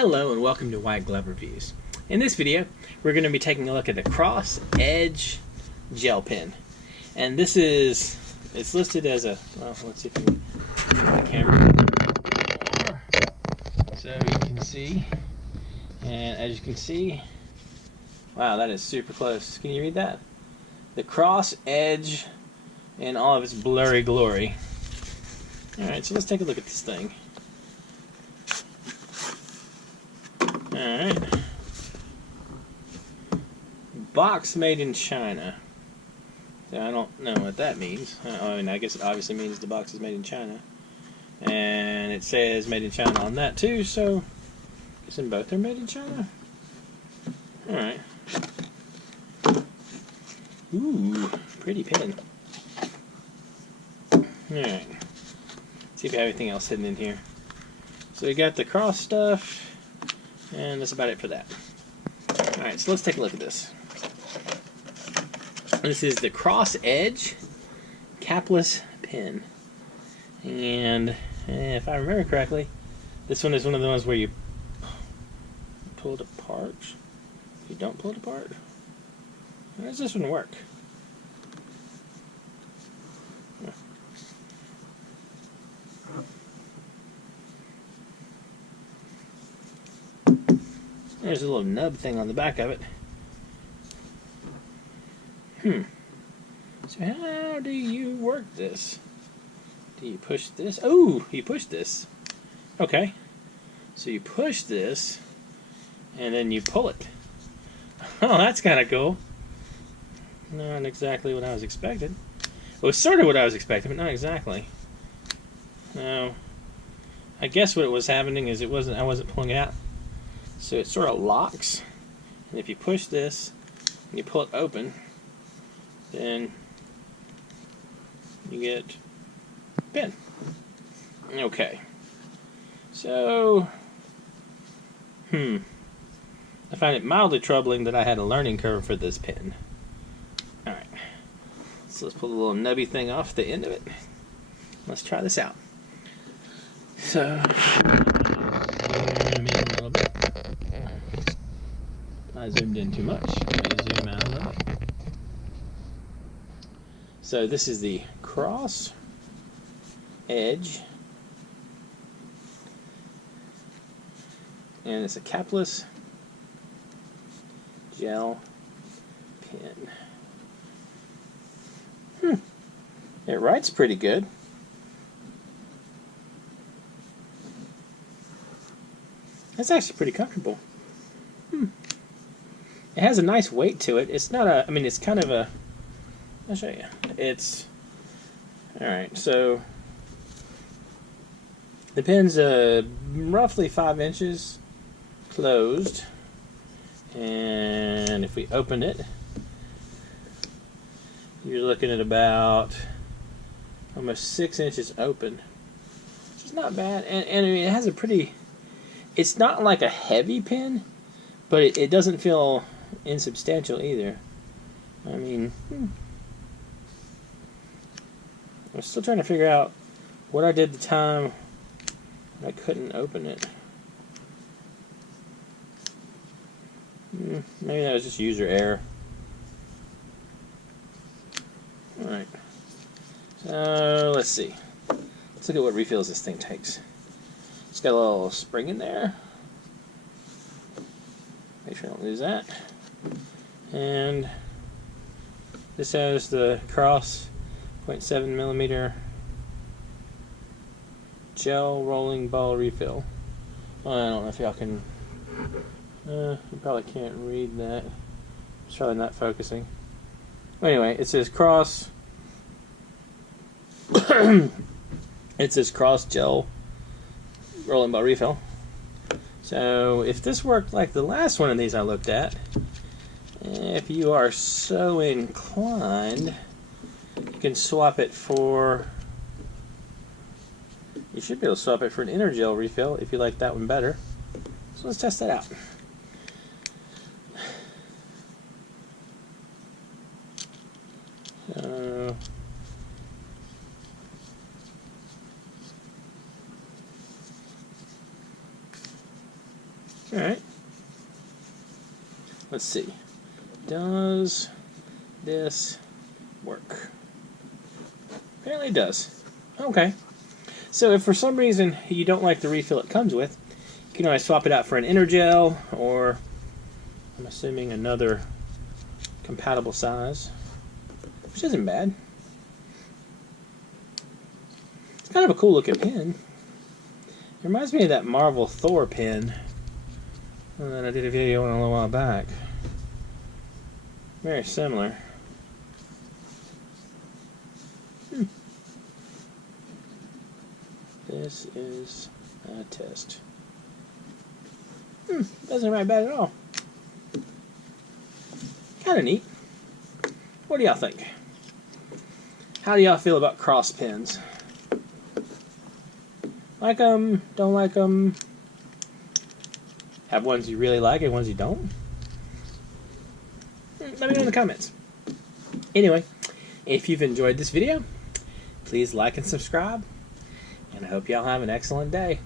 Hello and welcome to White Glove Reviews. In this video, we're going to be taking a look at the Cross Edge gel pen. And this is, it's listed as a, well, let's see if we can turn the camera. So you can see, and as you can see, wow, that is super close. Can you read that? The Cross Edge in all of its blurry glory. Alright, so let's take a look at this thing. Alright. Box made in China. So I don't know what that means. I mean, I guess it obviously means the box is made in China. And it says made in China on that too, so I guess both are made in China. Alright. Ooh, pretty pen. Alright. See if we have anything else hidden in here. So we got the cross stuff. And that's about it for that. Alright, so let's take a look at this. This is the Cross Edge Capless pen. And if I remember correctly, this one is one of the ones where you pull it apart. If you don't pull it apart, how does this one work? There's a little nub thing on the back of it. So how do you work this? Do you push this? Oh, you push this. Okay. So you push this, and then you pull it. Oh, that's kind of cool. Not exactly what I was expecting. Well, it's sort of what I was expecting, but not exactly. No. I guess what was happening is I wasn't pulling it out. So it sort of locks, and if you push this and you pull it open, then you get pen. Okay. So, I find it mildly troubling that I had a learning curve for this pen. Alright. So let's pull the little nubby thing off the end of it. Let's try this out. So, I zoomed in too much. Let me zoom out a little. So this is the Cross Edge, and it's a capless gel pen. It writes pretty good. That's actually pretty comfortable. It has a nice weight to it. It's not a, I mean, it's kind of a, I'll show you. It's, alright, so the pen's roughly 5 inches closed, and if we open it, you're looking at about almost 6 inches open, which is not bad. And I mean, it has a pretty, it's not like a heavy pen, but it doesn't feel insubstantial either. I mean, I'm still trying to figure out what I did the time I couldn't open it. Maybe that was just user error. Alright. So, let's see. Let's look at what refills this thing takes. It's got a little spring in there. Make sure I don't lose that. And this has the Cross 0.7mm gel rolling ball refill. I don't know if y'all can, you probably can't read that. It's probably not focusing. Anyway, it says Cross, it says Cross gel rolling ball refill. So if this worked like the last one of these I looked at, if you are so inclined, you can swap it for, you should be able to swap it for an inner gel refill if you like that one better. So let's test that out. So, Alright. Let's see. Does this work? Apparently it does. Okay. So if for some reason you don't like the refill it comes with, you can always swap it out for an inner gel, or I'm assuming another compatible size, which isn't bad. It's kind of a cool looking pen. It reminds me of that Marvel Thor pen that I did a video on a little while back. Very similar. This is a test. Doesn't write bad at all. Kind of neat. What do y'all think? How do y'all feel about cross pens? Like them? Don't like them? Have ones you really like and ones you don't? Let me know in the comments. Anyway, if you've enjoyed this video, please like and subscribe, and I hope y'all have an excellent day.